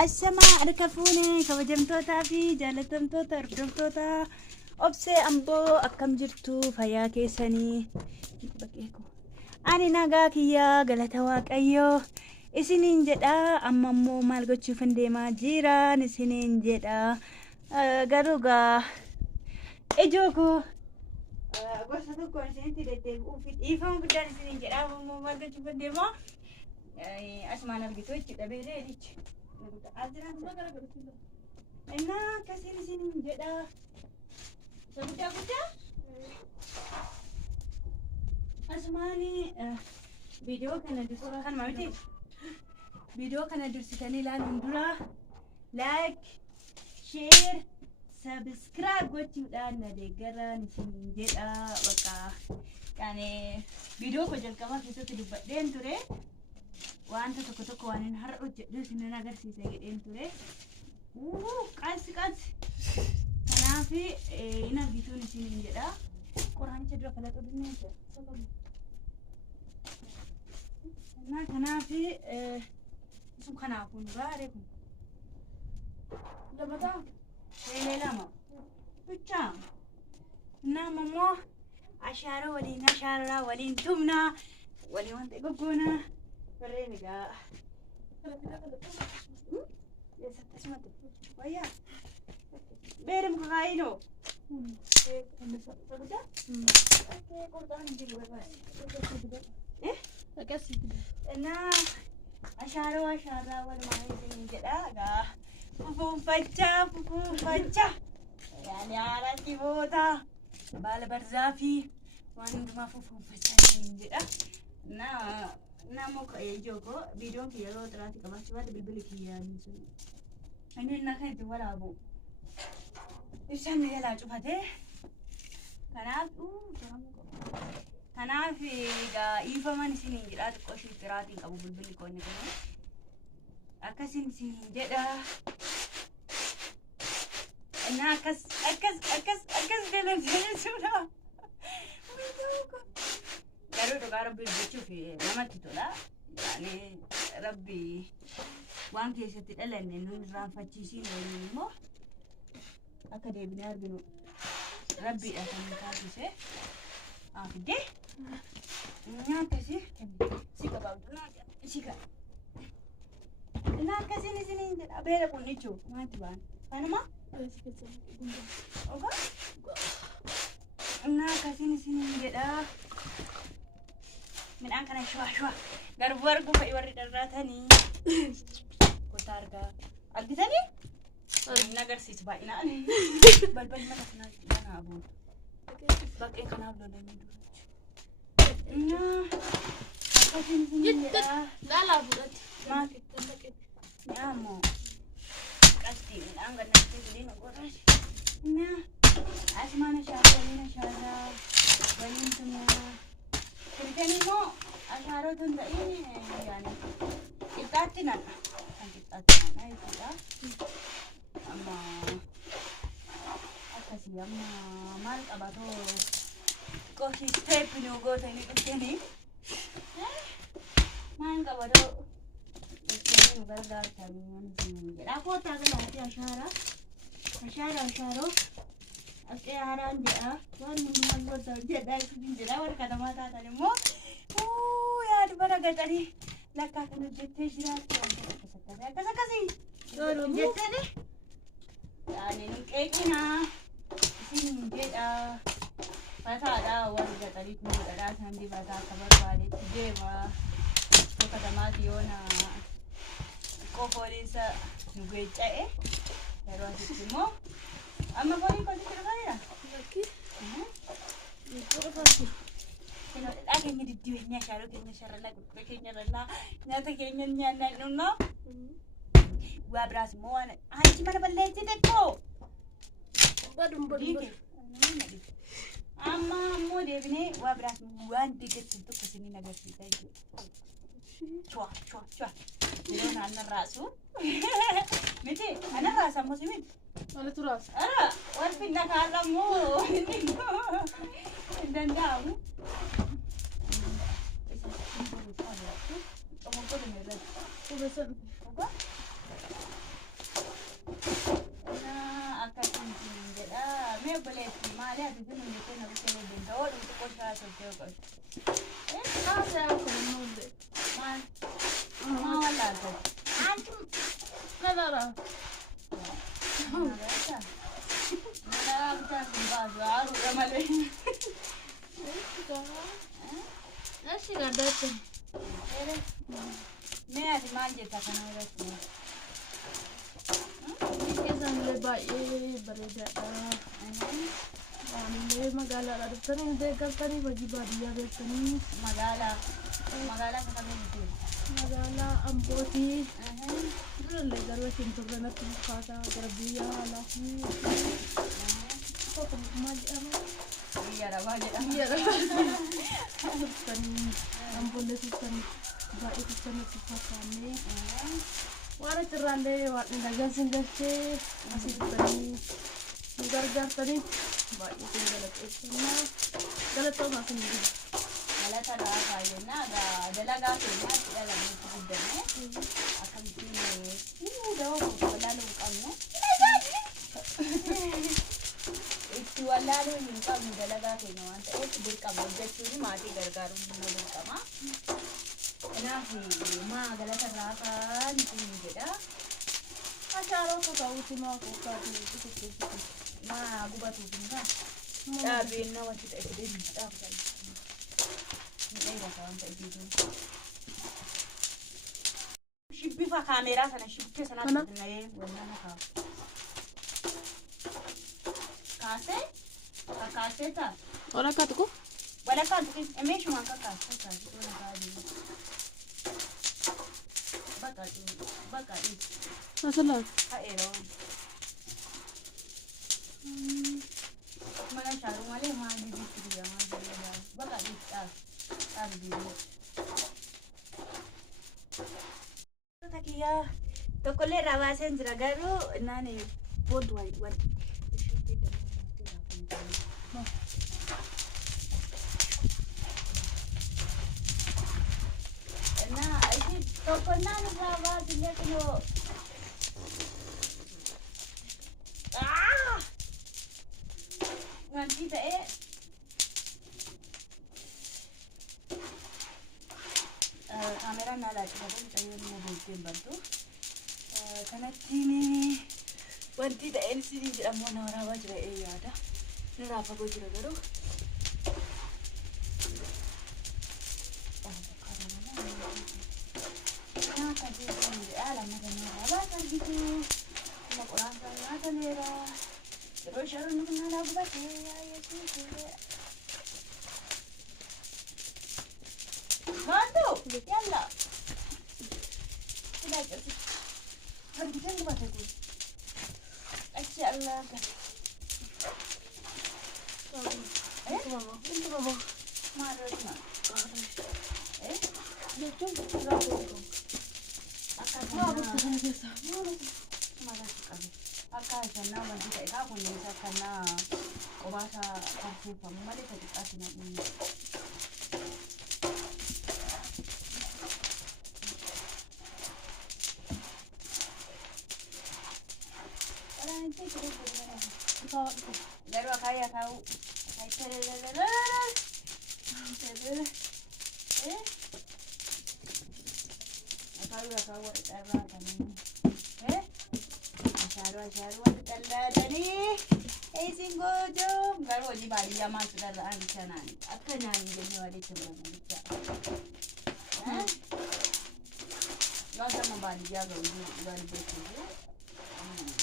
السماء ركفوني كوجمتوتا في جالتمتوتا ركفمتوتا أبسي أمبو أكم جرتو فيا كيساني أني ناقاكي يا غلطواك أيو إسنين جدا أمامو مالغو تشوفن ديما جيران إسنين جدا غاروغا إجوكو gosa tokko isinitti deddeebi'uuf dhiifama guddaan isiniin jedha ammoo marga cufa deema asumaan argitu jechuudha beelee jechi innaa akkasiin isiniin jedha isa guddaa asumaan viidiyoo kana suuraa kan miti viidiyoo kana dursitanii ilaaluun dura laayik sheer subscribe gochuudhaan na deeggaraa isiniin jedha bakka yaani viidiyoo ko jalqabaa keessatti dubbadheen ture wanta tokko waan hin har'a hojjedhu isin agarsiisa jedheen ture qaansi kanaaf hin argituun isiniin jedha qoraancha dura falaxuu dinneessa kanaaf sun kanaafuu gaaree kun dabataa lama bicha namamo ashara walin tumna wali wanta gogona barreniga yesattasmate waya berem khaino na ashara wal maayini jeda ga fufunfacha yani ala kibota bala barzaafi waan hundumaa fufunfacha jedha namoo joko viidiyoon kiyya yeroo xiraatti qabaachuu baate bilbili kiyyaanii sun inni innaa kan itti waraabu ibsaan jalaa cufate kanaaf egaa iifaman isiniin jedhaa xiqqoo ishii xiraatiin qabu bilbilli koonni kun akkasin isiniin jedha na akkas dalagee jechuudha garuu dhugaa rabbii hojjechuuf namatti tola yaani rabbi waan keessatti dhalanne nu irraanfachiisiin waliin immoo akka deebinee arginu rabbiidha kan nu taasise afidee nyaatasi si qabaabdu si qaba na akkasiin isiniin jedha beera qunnichuu maatti baan kanuma oga na akkasiin isiniin jedha midhaan kana shwa garbu argu fa'i warri dharraatanii kota argitanii nagarsiisu baay'inaan balballi maka kanaa abuun baqqee kanaaf lolanii durachu akkasiin isiniin jedha laalaa fudhatti maati nyaamo qasti midhaan gannatti gudin ogorrash na asmaana shaara waliin tumaa kirkanii moo ashaarotun ta'in yaani qixxaatti nanna kan qixxaatti nanna jechuudha amma akkasii amma maal qabatoo qoshii steeppi nu gootanii dhuftanii maal qabatoo dhuftanii nu gargaartanii wanti jedhaa kootaa galaatti ashaaroo Oke, haran jedha waan hundumaa goota jedha isin jedha warra kanamaa taatan immoo yaa dubara gaxanii lakkaa kan hojjettee jiraatti akkas akkasii jettani yaani nu qeeqinaa isin jedha fataadha warri gaxanii kun godhadhaa isaan dibataa akka barbaadetti deema katamaa yoona qofooliinsa nu geecca'e yeroo asitti immoo amma fooliin kooti tirfaadha keenya diddibeenya shaaroo keenya sharrana gurgura keenya rannaa nyaata keenya nyaannaan dhumnaa waa biraas immoo waan hachi mana balleessii xiqqoo amma ammoo deebinee waa biraas waan deeggarsiin tokko isiniin agarsiisa jechuudha chua yeroo naannan raasu miti anan raasa ammoo simin Mana turas. Warfi nakalamu. Dandamu. Kamu kau dengar? Kau besar. Apa? malee ati kun hundee na biqiluu danda'u dhuunfa qoshaa tolchee qosh. Kaasee akkuma nuullee. Maal wallaalta? Antum kanara. Mana bitaa kun baasu haarudha malee. Nasi gadate. Mee ati maal jetta kana irratti? Keessan illee baay'ee bareedaadha. Waanillee magaalaadhaa dhuftanii deeggartanii hojii baadiyyaa beektanii Magaalaa kana beektu. magaalaa Ambootii durallee garuu isin turre natti fakkaata gara biyya alaa fi tokko maal jedhama Biyya Arabaa jedhama. biyya irraa turtanii Amboollee turtanii baay'ee turtanii itti fakkaannee waan achirraallee waan dhagansin galchee asii turtanii nu gargaartaniif baay'ee isin galateeffannaa galatoomaa isin jiru. Galata laataa jenna dalagaa keenyaatti dalaguutti guddanne akkamittiin dawoo wallaaluu hin qabnu. Itti wallaaluu hin qabnu dalagaa keenya waan ta'eef dirqama hojjechuun maatii gargaaruun immoo dirqama. Kanaaf maa galata laataa nitiin jedha. Ashaaroo kakaa'uuti maa kookaatii Maa gubatuuf hin ta'a. Dhaabeen namatti ta'e deemni dhaabatan. Shibbifa kaameeraa sana shibbee sanatti nagahee wannana kaa'u. Kaasee ta'a. Ora katuku? Walakkaan tuqin meeshumaan kakkaasa wala kaa'anii. Bakka Masalah. ta'eeroo. Mana shaaru malee maal bibitti biyya maal jedhama. Bakka dhaab biyyoo. Takiyyaa tokkollee irraa baaseen jira garuu naan boontu wal. Tokkonnaan irraa baasillee kunoo. Wanti ta'ee kaameraan naalaa qabatan xayyoon immoo boolteen bartu. Kanattiin wanti ta'een isin jedhamu na waraabaa jira yaada. Nirraa fagoo jira garuu. Nyaata jechuun haala madanaa baasan bitu. Kuma qoraan isaa nyaata leera. Yeroo sharoon kun haala gubatee yaa'ee Mantu, yalla. Sudah jadi. Kan kita nggak baca tu. Asyik Allah kan. Itu mama. Marah nak. Betul. Berapa tu? Akan Tuhan biasa. marah sekali. Akan sana bagi saya pun bisa karena obasa kasih pemali tadi kasih nak ini. Lalu kaya tahu,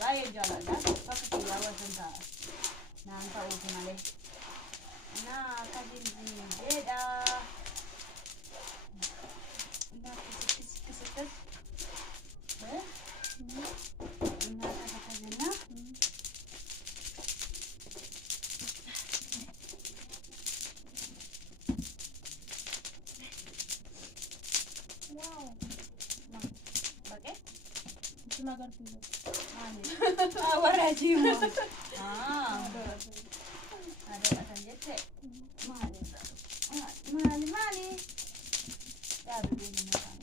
baik jalan dah, pakai kiawan sentak, nampak ukur malay. Nah, kajian ni dah. Nah, keset. Nah, kata na. Wow. Bagai? Itu nagar tu. Waraji mo. Ada akan jete. Mali. Ya begini macam.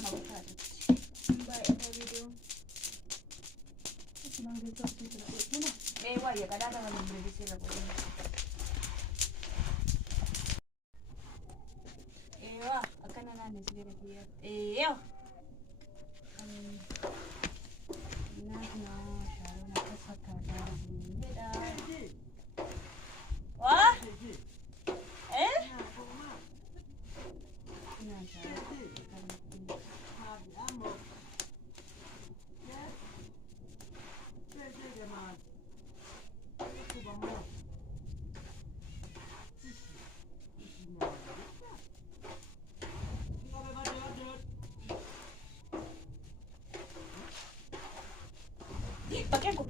Mau tadi. Baik ada video. Senang dia tu kita nak buat mana? Wayya kadhaadha kan hin beeksisirra qoodame. Waa akkana naanneessi gara kiyyaa. Naannoo shaaroon akkas fakkaataa jedha. Waa? Naan shaaroon akkamitti? Pakai aku.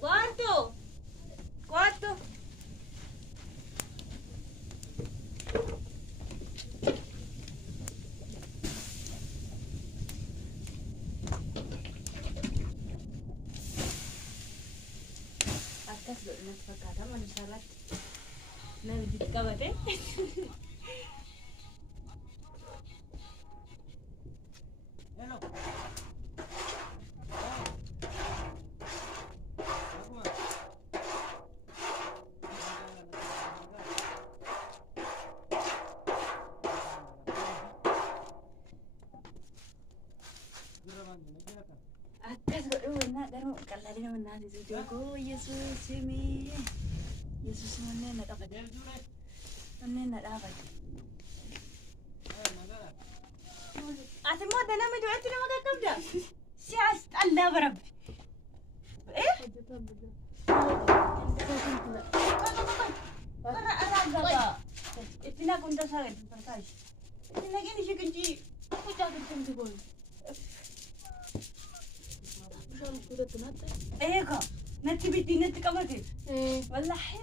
Quanto? Quanto? Atas dulu nas perkata manusia salat. Nah, di kabate. Akkas godhu wannaa garuu qalladina wannaa tisu joogoo Yesuus himi. Yesuus manneen na qabate. Manneen na dhaabate. Ati immoo adda nama du'atti nama qaqqabda. Siyaas xallaa barabbe. Warra araagaba. Itti naqunda isaa gadi fartaashi. Itti naqeen ishee qincii kuchaa qixxumti goone. Eega natti bitti natti qabate. Wallahi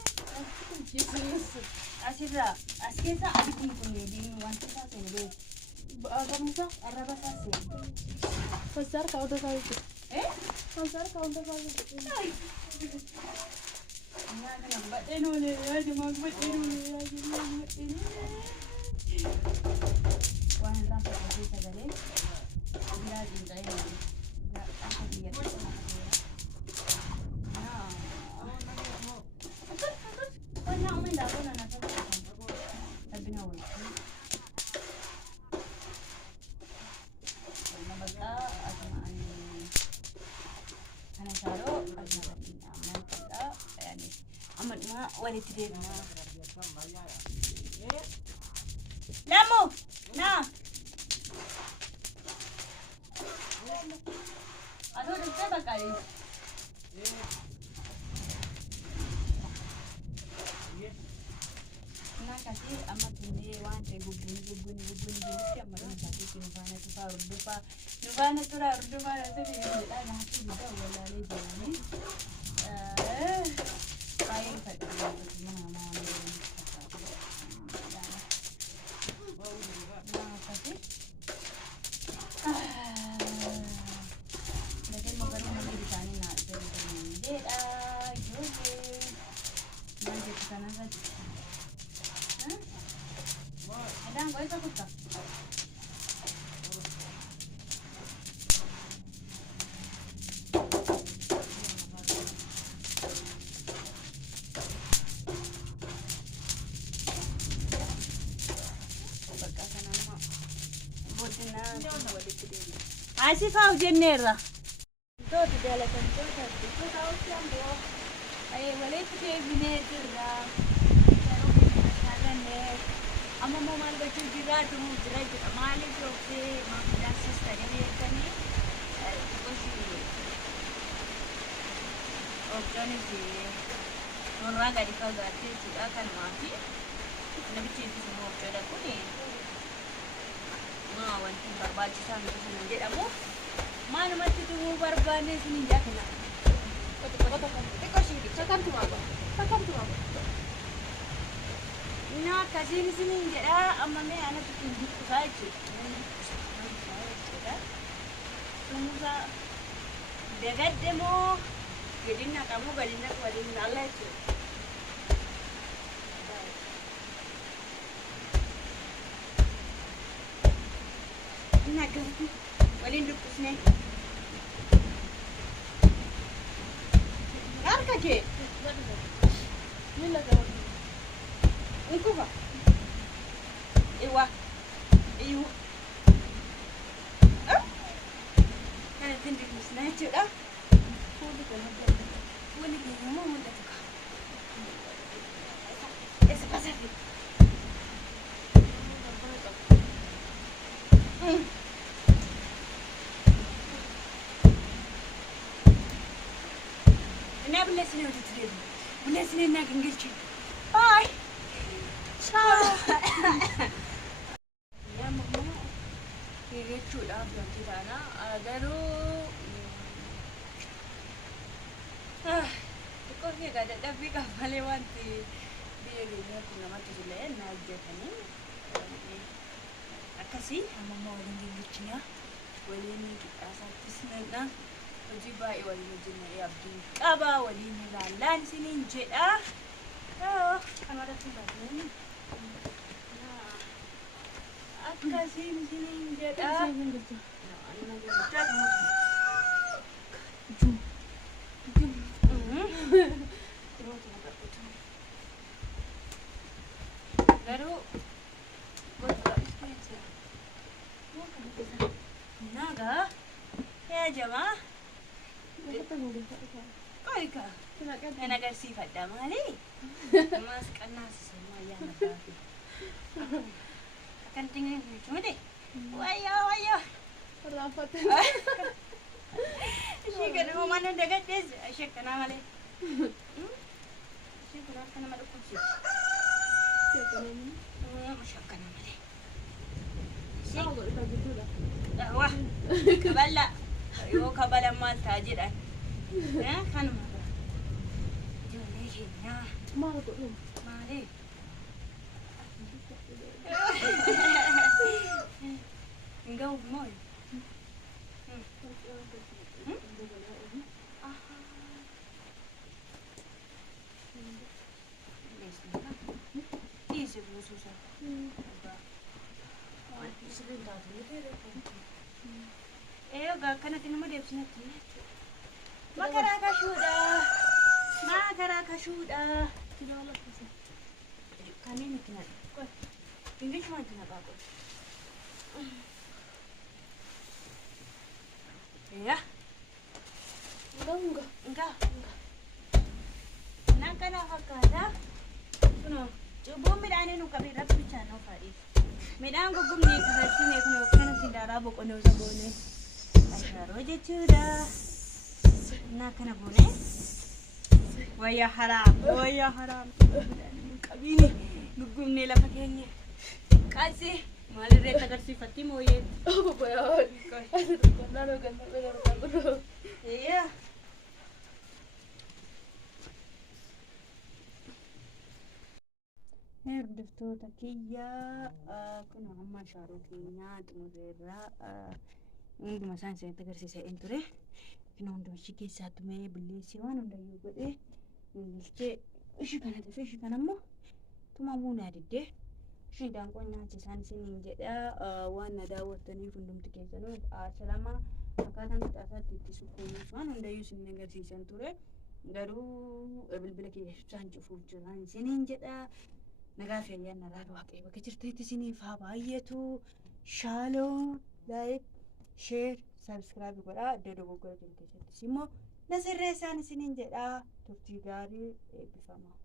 asirraa as keessa adiin kun diin wanta isaa seene beeku. Kamisa arraba isaa seene. Pasar kau udah kali itu. Pasar kau udah kali itu. Nggak kena batin oleh ya cuma batin oleh ya cuma batin. Wah langsung aja sagale. Bila cintai lagi. Nggak apa dia. Banyak main dah pun anak saya. Tapi nawan. Karena baga atau anak saro, anak aman kita, yani amat mah wanita dia. Lamu, nah. Aduh, dah bakal. Kasih amat ini wan gubun jadi amat kasih nufana tu faham nufana tu rar nufana tu ni ada nak tu juga wala le jadi kain pada mana mana kasih lepas makan mana di sana nak jadi nanti ke sana saja. Ada kau itu apa? Asif au jenera. Itu tidak ada kantor, itu tahu siapa? Ayo boleh kita jenera. Amma mau malu kecil juga tu jerai kita malu tu okey mak dah sister ni kan ni tu okey ni si orang gadi kau gadi sudah kan mati nabi cerita semua okey dah kau ni ma wanti berbaji sama tu sini dia kamu mana mati tu berbani sini dah kena kau kau sih cakap tu apa Nah, kasih sini jadi, amane anak tu tunjuk saya tu. Tunggu dekat demo, jadi nak kamu balik nak balik nalar tu. Nagahati. Waliin dubbisne. Harka kee. Mila gaba. Unkufa. Iwa. Iyu. Kanatti dubbisne jechuudha. Fuuli kana gaba. Wali keenya immoo mul'atu qaba. Eessa baasatti? Ini apa lesson yang udah terjadi? Lesson yang nak engage. Bye. Ciao. Ya mama. Kira cuda berarti dana. Garu. Kau ni ada tapi kau malah wanti. Dia dia tu nama tu selain nak jadi. Akasi, mama waliin gingilchinya. Waliin asaatis nana. Hojii baay'ee waliin hojjennee abdii qaba. Waliin ilaallaan isiniin jedha. Kanarratti baay'een akkasiin isiniin jedha. Garuu naga ya jamaa koi ka kan agarsiifadha maali mas qannaasisummaa ayyaana gaafi kan tingin jechuudha wayyo Raafate. ishee kana mana dagaddees ishee kana malee ishee kana akkana nama dhukkubsiisa ishee akkana malee Sama godhu kan jechuudha. wah kabala yoo kabala maal ta'a jedhan kanuma ijoollee keenya Maal godhu? maali hin ga'uuf moo dhiise buusuusa eegaa akkanatti nama deebsinatti makaraa kashuudha Ilaala keessa. kanneen itti naqaa ingilishuma itti naqaa qofa yaa Enggak. naan kana fakkaata kunoo cubbuun midhaanii nu qabee rabbi bichaan of haadhiif midhaan goggumnee kasaashinee kun kanatti daaraa boqonnoo isa goone ashaaroo jechuudha naa kana goone wayyaa haraam qabiini goggumnee lafa keenya qaasi maalirree agarsiifatti mooyee Oh, boy. Naannoo gannaa beekaa godhu. yaa hordoftoota kiyyaa kun amma ashaaroo keenyaa xumurreerraa hunduma isaan isinitti agarsiiseen ture kun hundumachi keessaa tumee bulleessee waan hundayyuu godhee bulchee ishii kana dhufe ishii kana immoo tuma buunaa diddee ishiidhaan qonnaachi isaan isiniin jedha waan na daawwattaniif hundumti keessanuu salama akkaataan qixaasaatti itti sukkuunuus waan hundayyuu isin agarsiisan ture garuu bilbila keessaan cufuuf jiran isiniin jedha. Nagaa fi ayyaana irraa waaqayyo bakka jirtanitti isiniif haa baay'atu. Shaaloo, laayik, sheer, sabskiraayib godhaa. Iddoo dogoggora jiru keessattis immoo na sirreessaan isiniin jedhaa. Turtii gaarii eebbifamaa.